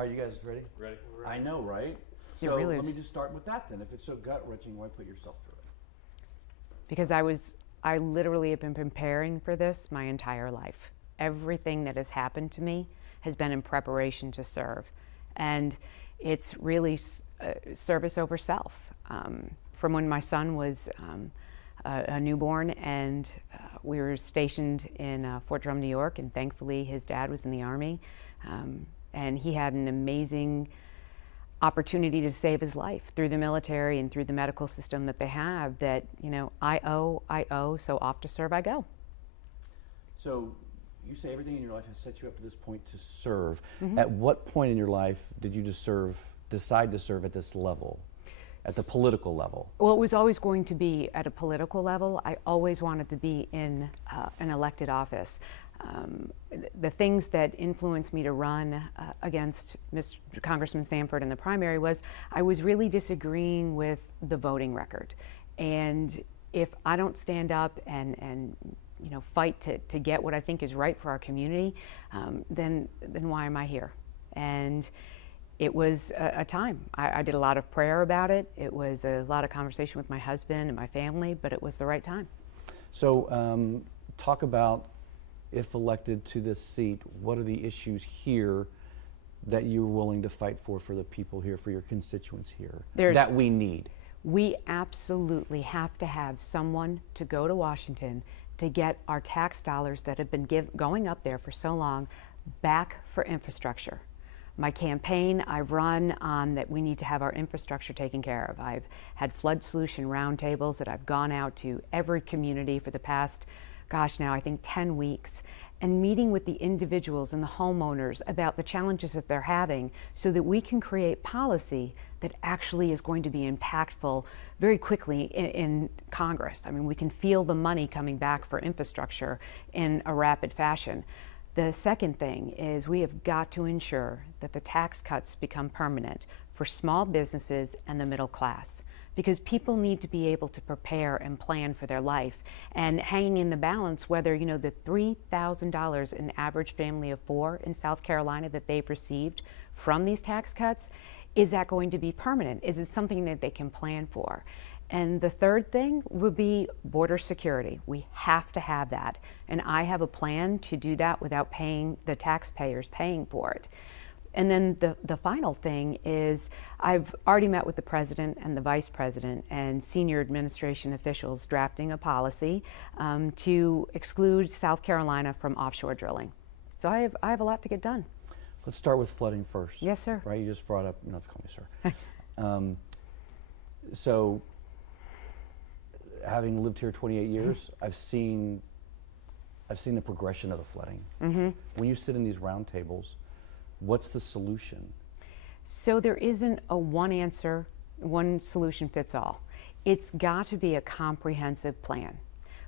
Are you guys ready? Ready. I know, right? So let me just start with that then. If it's so gut-wrenching, why put yourself through it? Because I literally have been preparing for this my entire life. Everything that has happened to me has been in preparation to serve. And it's really service over self. From when my son was a newborn and we were stationed in Fort Drum, New York, and thankfully his dad was in the Army. And he had an amazing opportunity to save his life through the military and through the medical system that they have that, you know, I owe, so off to serve I go. So you say everything in your life has set you up to this point to serve. At what point in your life did you decide to serve at this level, at the political level? Well, it was always going to be at a political level. I always wanted to be in an elected office. The things that influenced me to run against Congressman Sanford in the primary was I was really disagreeing with the voting record. And if I don't stand up and you know, fight to get what I think is right for our community, then why am I here? And it was a time. I did a lot of prayer about it. It was a lot of conversation with my husband and my family, but it was the right time. So talk about, if elected to this seat, what are the issues here that you're willing to fight for the people here, for your constituents here, that we need? We absolutely have to have someone to go to Washington to get our tax dollars that have been going up there for so long back for infrastructure. My campaign, I've run on that we need to have our infrastructure taken care of. I've had flood solution roundtables that I've gone out to every community for the past, gosh, now I think 10 weeks, and meeting with the individuals and the homeowners about the challenges that they're having so that we can create policy that actually is going to be impactful very quickly in Congress. I mean, we can feel the money coming back for infrastructure in a rapid fashion. The second thing is we have got to ensure that the tax cuts become permanent for small businesses and the middle class, because people need to be able to prepare and plan for their life. And hanging in the balance whether, you know, the $3,000 an average family of 4 in South Carolina that they've received from these tax cuts, is that going to be permanent? Is it something that they can plan for? And the third thing would be border security. We have to have that. And I have a plan to do that without paying the taxpayers paying for it. And then the final thing is I've already met with the president and the vice president and senior administration officials drafting a policy to exclude South Carolina from offshore drilling. So I have a lot to get done. Let's start with flooding first. Yes, sir. Right, you just brought up, not to call me sir. So having lived here 28 years, I've seen the progression of the flooding. When you sit in these roundtables, what's the solution? So there isn't a one solution fits all. It's got to be a comprehensive plan.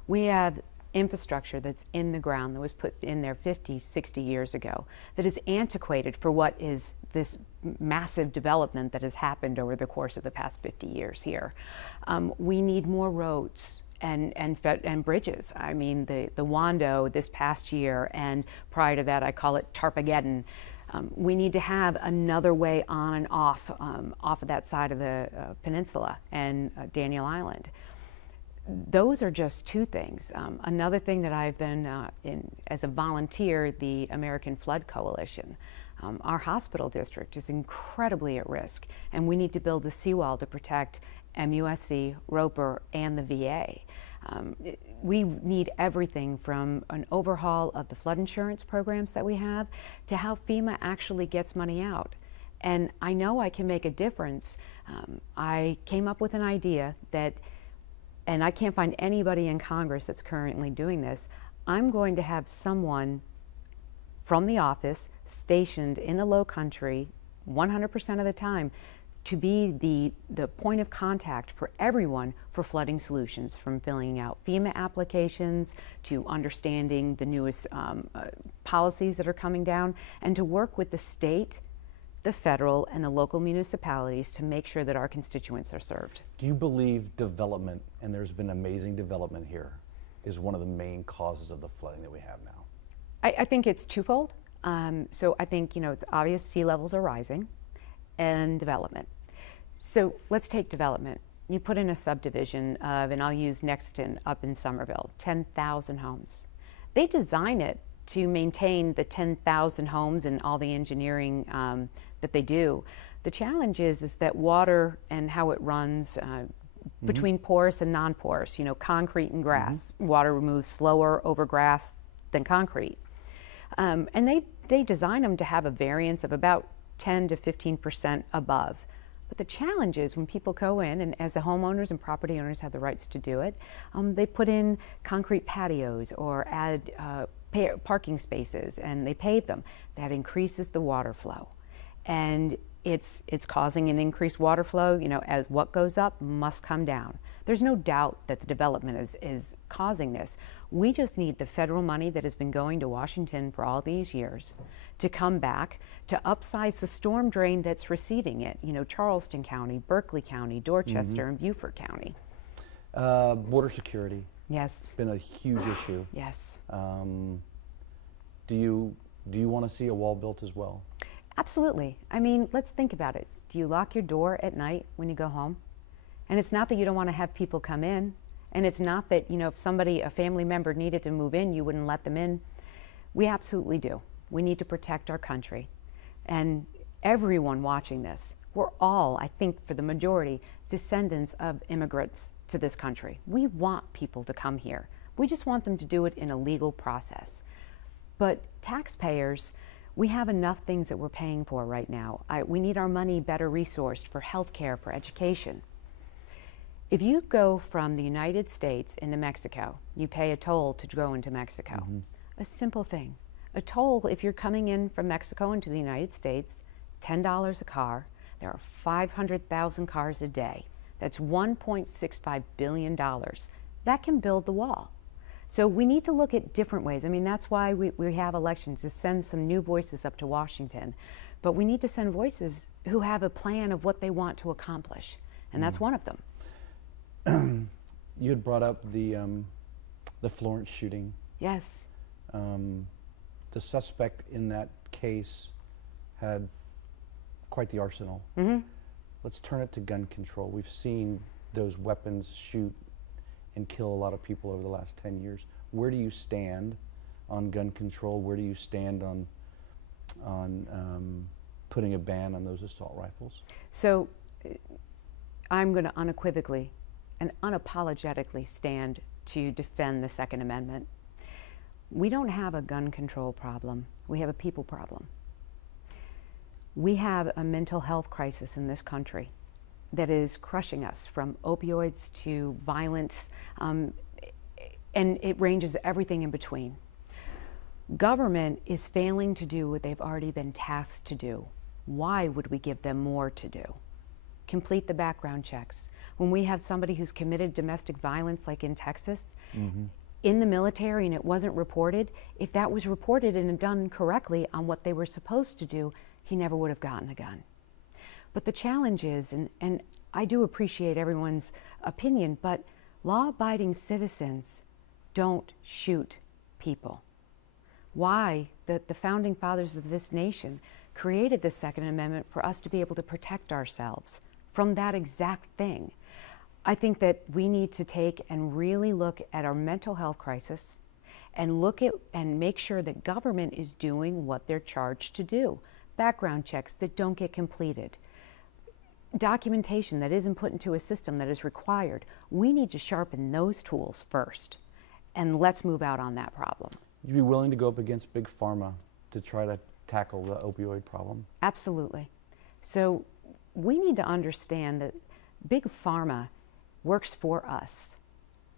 We have infrastructure that's in the ground that was put in there 50, 60 years ago that is antiquated for what is this massive development that has happened over the course of the past 50 years here. We need more roads and bridges. I mean, the Wando this past year, and prior to that I call it Tarpageddon. We need to have another way on and off of that side of the peninsula and Daniel Island. Those are just two things. Another thing that I've been in as a volunteer, the American Flood Coalition. Our hospital district is incredibly at risk, and we need to build a seawall to protect MUSC, Roper, and the VA. We need everything from an overhaul of the flood insurance programs that we have to how FEMA actually gets money out. And I know I can make a difference. I came up with an idea that, and I can't find anybody in Congress that's currently doing this. I'm going to have someone from the office stationed in the Lowcountry 100% of the time to be the point of contact for everyone for flooding solutions, from filling out FEMA applications to understanding the newest policies that are coming down, and to work with the state, the federal, and the local municipalities to make sure that our constituents are served. Do you believe development, and there's been amazing development here, is one of the main causes of the flooding that we have now? I think it's twofold. So I think, it's obvious sea levels are rising and development. So let's take development. You put in a subdivision of, and I'll use Nexton up in Somerville, 10,000 homes. They design it to maintain the 10,000 homes and all the engineering that they do. The challenge is that water and how it runs between porous and non-porous, concrete and grass. Water moves slower over grass than concrete. And they design them to have a variance of about 10 to 15% above. But the challenge is when people go in, and as the homeowners and property owners have the rights to do it, they put in concrete patios or add parking spaces, and they pave them. That increases the water flow. And it's causing an increased water flow. As what goes up must come down. There's no doubt that the development is causing this. We just need the federal money that has been going to Washington for all these years to come back to upsize the storm drain that's receiving it. Charleston County, Berkeley County, Dorchester, and Beaufort County. Border security. Yes. It's been a huge issue. Yes. Do you want to see a wall built as well? Absolutely. Let's think about it. Do you lock your door at night when you go home? And it's not that you don't want to have people come in. And it's not that, if a family member needed to move in, you wouldn't let them in. We absolutely do. We need to protect our country. And everyone watching this, we're all, I think for the majority, descendants of immigrants to this country. We want people to come here. We just want them to do it in a legal process. But taxpayers, we have enough things that we're paying for right now. We need our money better resourced for health care, for education. If you go from the United States into Mexico, you pay a toll to go into Mexico. A simple thing. A toll, if you're coming in from Mexico into the United States, $10 a car. There are 500,000 cars a day. That's $1.65 billion. That can build the wall. So we need to look at different ways. That's why we have elections, to send some new voices up to Washington. But we need to send voices who have a plan of what they want to accomplish. And that's one of them. You had brought up the Florence shooting. Yes. The suspect in that case had quite the arsenal. Let's turn it to gun control. We've seen those weapons shoot and kill a lot of people over the last 10 years. Where do you stand on gun control? Where do you stand on putting a ban on those assault rifles? So I'm going to unequivocally and unapologetically stand to defend the Second Amendment. We don't have a gun control problem. We have a people problem. We have a mental health crisis in this country that is crushing us, from opioids to violence, and it ranges everything in between. Government is failing to do what they've already been tasked to do. Why would we give them more to do? Complete the background checks. When we have somebody who's committed domestic violence, like in Texas, in the military, and it wasn't reported, if that was reported and done correctly on what they were supposed to do, he never would have gotten a gun. But the challenge is, and I do appreciate everyone's opinion, but law-abiding citizens don't shoot people. Why? The founding fathers of this nation created the Second Amendment for us to be able to protect ourselves from that exact thing. I think that we need to take and really look at our mental health crisis and look at and make sure that government is doing what they're charged to do. Background checks that don't get completed. Documentation that isn't put into a system that is required. We need to sharpen those tools first, and let's move out on that problem. You'd be willing to go up against Big Pharma to try to tackle the opioid problem? Absolutely. So we need to understand that Big Pharma works for us.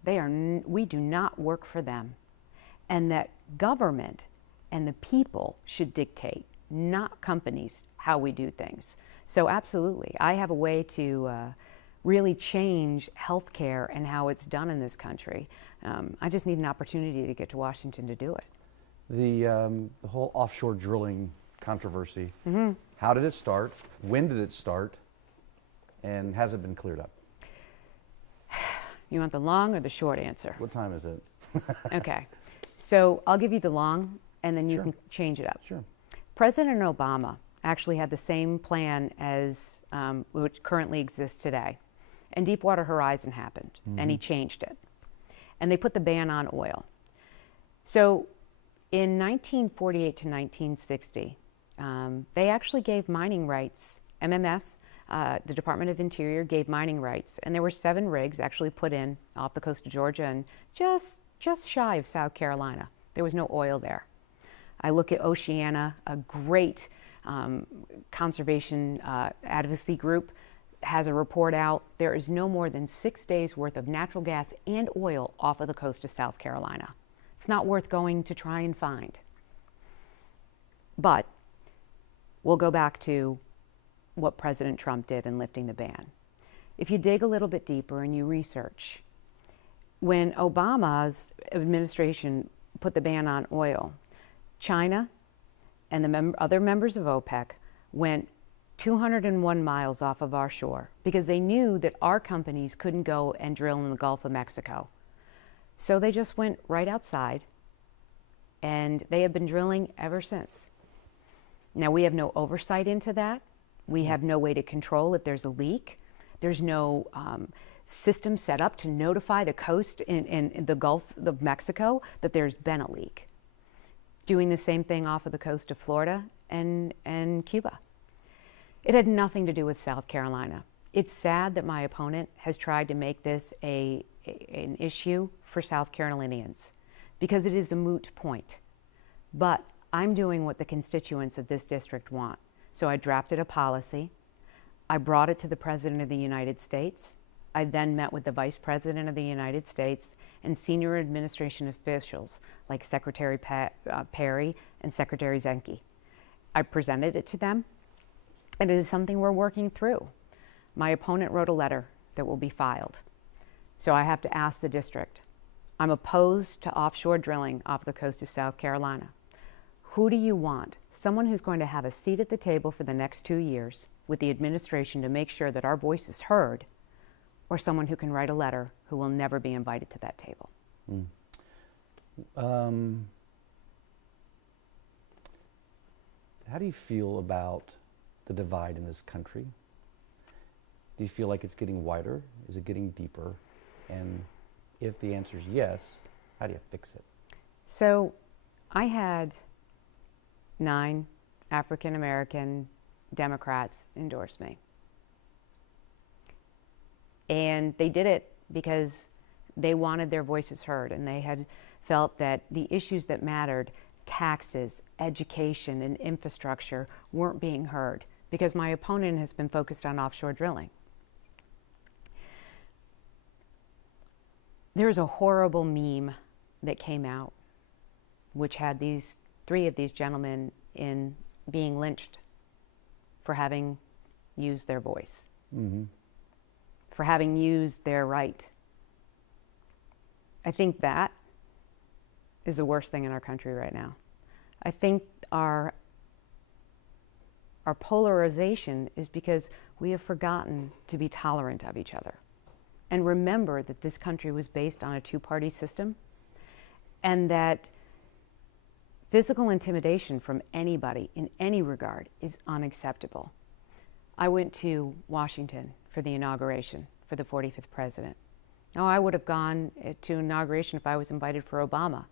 We do not work for them. And that government and the people should dictate, not companies, how we do things. So absolutely, I have a way to really change healthcare and how it's done in this country. I just need an opportunity to get to Washington to do it. The whole offshore drilling controversy, how did it start? When did it start? And has it been cleared up? You want the long or the short answer? What time is it? Okay. So I'll give you the long, and then you can change it up. Sure. President Obama actually had the same plan as which currently exists today. And Deepwater Horizon happened, and he changed it. And they put the ban on oil. So in 1948 to 1960, they actually gave mining rights. MMS, the Department of Interior, gave mining rights. And there were 7 rigs actually put in off the coast of Georgia and just shy of South Carolina. There was no oil there. I look at Oceana, a great conservation advocacy group, has a report out. There is no more than 6 days worth of natural gas and oil off of the coast of South Carolina. It's not worth going to try and find. But we'll go back to what President Trump did in lifting the ban. If you dig a little bit deeper and you research, when Obama's administration put the ban on oil, China and the other members of OPEC went 201 miles off of our shore because they knew that our companies couldn't go and drill in the Gulf of Mexico. So they just went right outside, and they have been drilling ever since. Now, we have no oversight into that. We have no way to control if there's a leak. There's no system set up to notify the coast in the Gulf of Mexico that there's been a leak. Doing the same thing off of the coast of Florida and Cuba. It had nothing to do with South Carolina. It's sad that my opponent has tried to make this an issue for South Carolinians because it is a moot point. But I'm doing what the constituents of this district want. So I drafted a policy. I brought it to the President of the United States. I then met with the Vice President of the United States and senior administration officials like Secretary Perry and Secretary Zenke. I presented it to them, and it is something we're working through. My opponent wrote a letter that will be filed. So I have to ask the district. I'm opposed to offshore drilling off the coast of South Carolina. Who do you want? Someone who's going to have a seat at the table for the next 2 years with the administration to make sure that our voice is heard, or someone who can write a letter who will never be invited to that table? How do you feel about the divide in this country? Do you feel like it's getting wider? Is it getting deeper? And if the answer is yes, how do you fix it? So I had 9 African American Democrats endorse me. And they did it because they wanted their voices heard, and they had felt that the issues that mattered, taxes, education, and infrastructure, weren't being heard because my opponent has been focused on offshore drilling. There's a horrible meme that came out which had these 3 of these gentlemen being lynched for having used their voice, for having used their right. I think that is the worst thing in our country right now. I think our polarization is because we have forgotten to be tolerant of each other and remember that this country was based on a 2-party system and that physical intimidation from anybody in any regard is unacceptable. I went to Washington for the inauguration for the 45th president. Now, I would have gone to inauguration if I was invited for Obama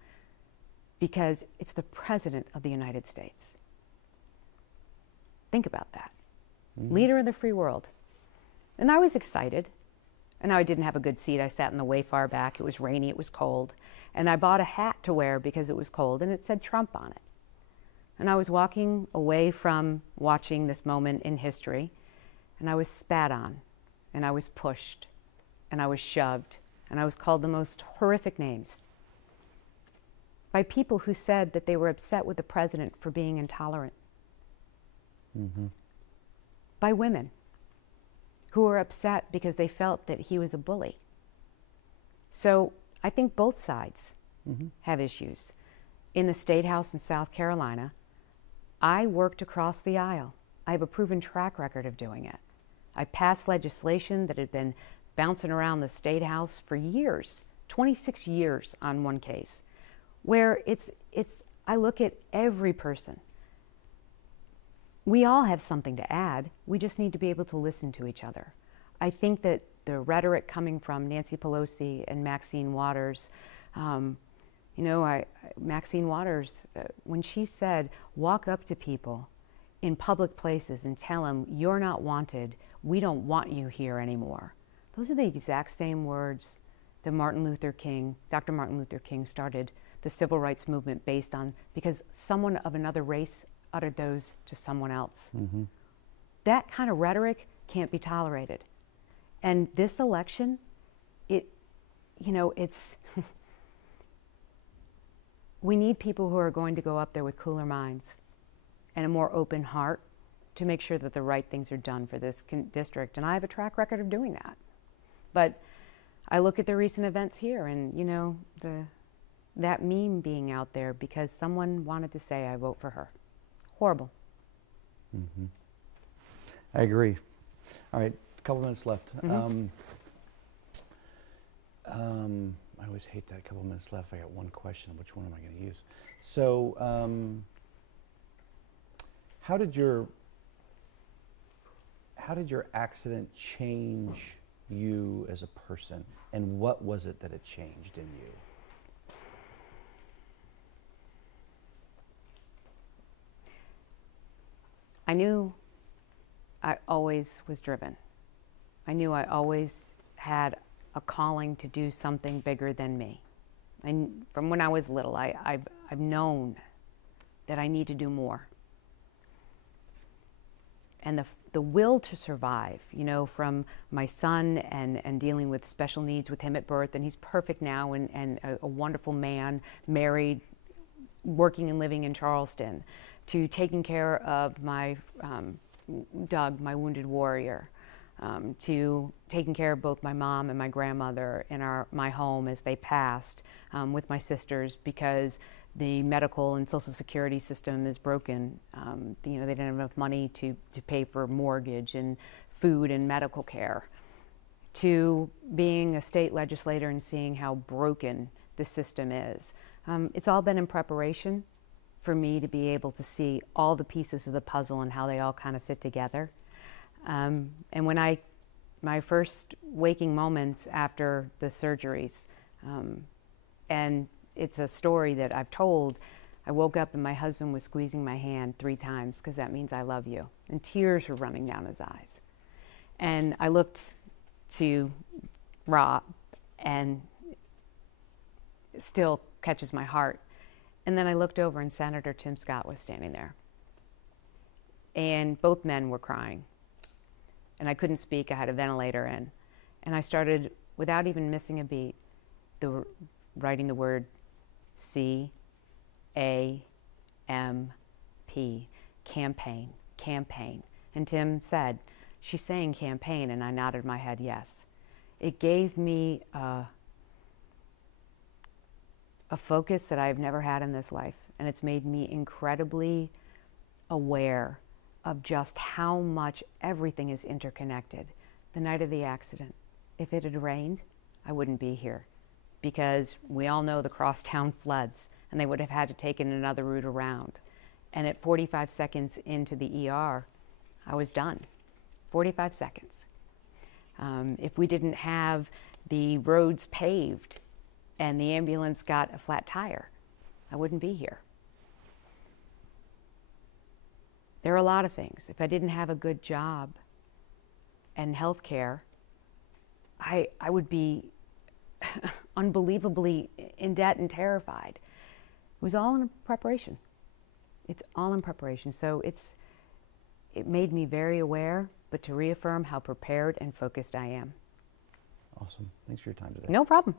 because it's the president of the United States. Think about that. Leader of the free world. And I was excited. And I didn't have a good seat. I sat in the way far back. It was rainy, it was cold. And I bought a hat to wear because it was cold, and it said Trump on it. And I was walking away from watching this moment in history, and I was spat on, and I was pushed, and I was shoved, and I was called the most horrific names by people who said that they were upset with the president for being intolerant. By women who were upset because they felt that he was a bully. So I think both sides have issues. In the State House in South Carolina, I worked across the aisle. I have a proven track record of doing it. I passed legislation that had been bouncing around the State House for years, 26 years on one case, where I look at every person we all have something to add. We just need to be able to listen to each other. I think that the rhetoric coming from Nancy Pelosi and Maxine Waters, Maxine Waters, when she said, walk up to people in public places and tell them, you're not wanted, we don't want you here anymore. Those are the exact same words that Dr. Martin Luther King started the civil rights movement based on, because someone of another race uttered those to someone else. Mm-hmm. That kind of rhetoric can't be tolerated. And this election, it's we need people who are going to go up there with cooler minds and a more open heart to make sure that the right things are done for this district. And I have a track record of doing that. But I look at the recent events here and, that meme being out there because someone wanted to say, I vote for her. Horrible. Mm-hmm. I agree. All right, a couple minutes left. Mm-hmm. I always hate that, couple minutes left. I got one question. Which one am I going to use? So, how did your accident change you as a person, and what was it that it changed in you? I knew I always was driven. I knew I always had a calling to do something bigger than me. And from when I was little, I've known that I need to do more. And the will to survive, from my son and dealing with special needs with him at birth, and he's perfect now and a wonderful man, married, working and living in Charleston, to taking care of my Doug, my wounded warrior, to taking care of both my mom and my grandmother in my home as they passed, with my sisters, because the medical and Social Security system is broken. They didn't have enough money to pay for mortgage and food and medical care. To being a state legislator and seeing how broken the system is. It's all been in preparation for me to be able to see all the pieces of the puzzle and how they all kind of fit together. And when my first waking moments after the surgeries, and it's a story that I've told, I woke up and my husband was squeezing my hand 3 times because that means I love you. And tears were running down his eyes. And I looked to Rob, and it still catches my heart. And then I looked over and Senator Tim Scott was standing there. And both men were crying. And I couldn't speak, I had a ventilator in. And I started, without even missing a beat, writing the word C-A-M-P, campaign, campaign. And Tim said, she's saying campaign, and I nodded my head yes. It gave me a focus that I've never had in this life, and it's made me incredibly aware of just how much everything is interconnected. The night of the accident, if it had rained, I wouldn't be here, because we all know the crosstown floods, and they would have had to take another route around. And at 45 seconds into the ER, I was done. 45 seconds. If we didn't have the roads paved and the ambulance got a flat tire, I wouldn't be here. There are a lot of things. If I didn't have a good job and health care, I would be unbelievably in debt and terrified. It was all in preparation. It's all in preparation. So it made me very aware, but to reaffirm how prepared and focused I am. Awesome. Thanks for your time today. No problem.